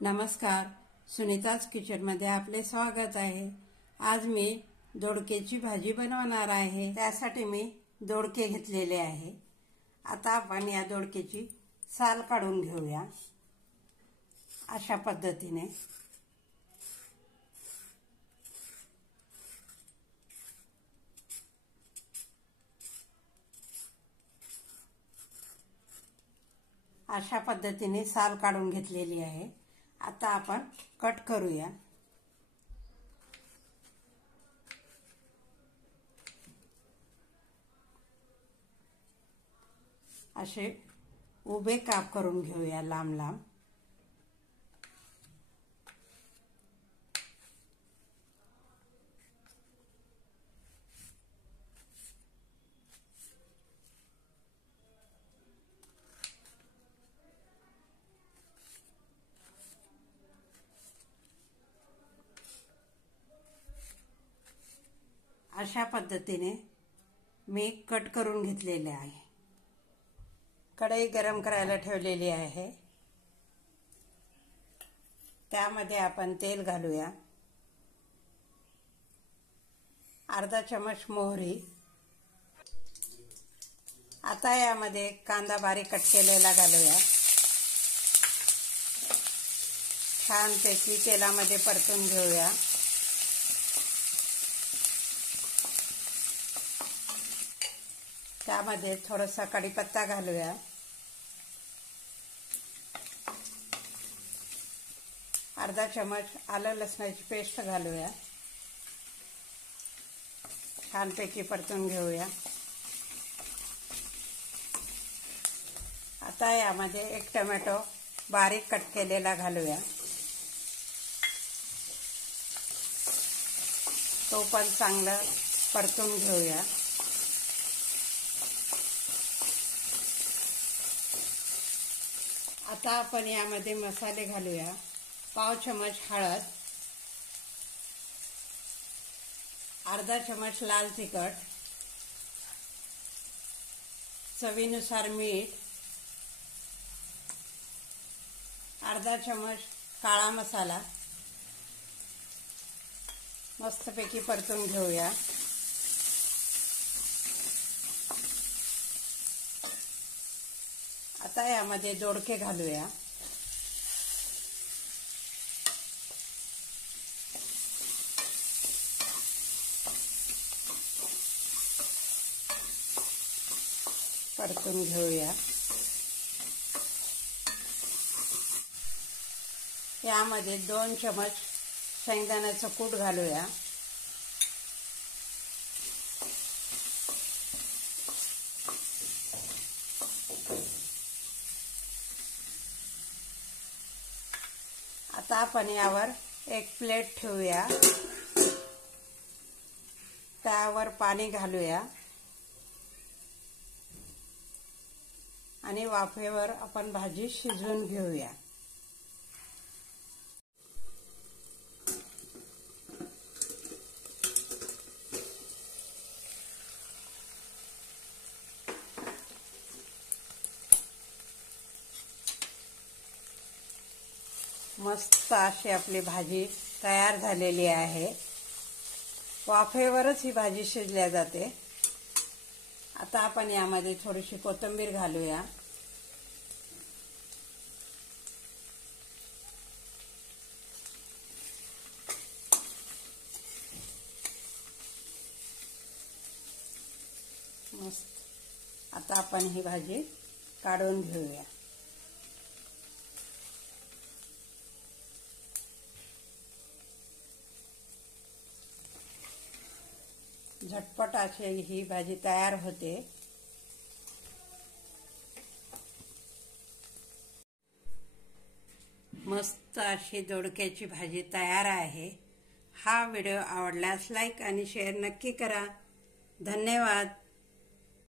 नमस्कार, सुनीताज किचनमध्ये आपले स्वागत आहे। आज मी दोडक्याची भाजी बनवणार आहे। त्यासाठी मी दोडके घेतलेले आहे। आता आपण या दोडक्याची साल काढून घेऊया। अशा पद्धतीने साल काढून घेतलेली आहे। आता आपण कट करूया। असे उभे काप करून घेऊया लांब लांब। अशा पद्धतीने मी कट करून घेतलेले आहे। कढई गरम करायला ठेवलेली आहे। त्यामध्ये आपण तेल घालूया। अर्धा चमच मोहरी। आता यामध्ये कांदा बारीक कट केलेला घालूया। छानपैकी तेलामध्ये परतून घेऊया। त्यामध्ये थोडासा कढीपत्ता घालूया। अर्धा चमच आलं लसणाची पेस्ट घालूया। छानपैकी परतून घेऊया। आता यामध्ये एक टोमॅटो बारीक कट केलेला घालूया। तो पण चांगलं परतून घेऊया। आता आपण यामध्ये मसाले घालूया। पाव चमच हळद, अर्धा चमच लाल तिखट, चवीनुसार मीठ, अर्धा चमच काळा मसाला। मस्तपैकी परतून घेऊया। आता यामध्ये दोडके घालूया। परतून घेऊया। यामध्ये 2 चमच शेंगदाण्याचं कूट घालूया। आता आपण यावर एक प्लेट ठेवूया। त्यावर पाणी घालूया आणि वाफेवर आपण भाजी शिजवून घेऊया। मस्त अशी आपली भाजी तयार झालेली आहे। वाफेवरच ही भाजी शिजल्या जाते। आता आपण यामध्ये थोडीशी कोथिंबीर घालूया। मस्त। आता आपण ही भाजी काढून घेऊया। झटपट अशी ही भाजी तयार होते। मस्त अशी दोडक्याची भाजी तयार आहे। हा व्हिडिओ आवडल्यास लाईक आणि शेअर नक्की करा। धन्यवाद।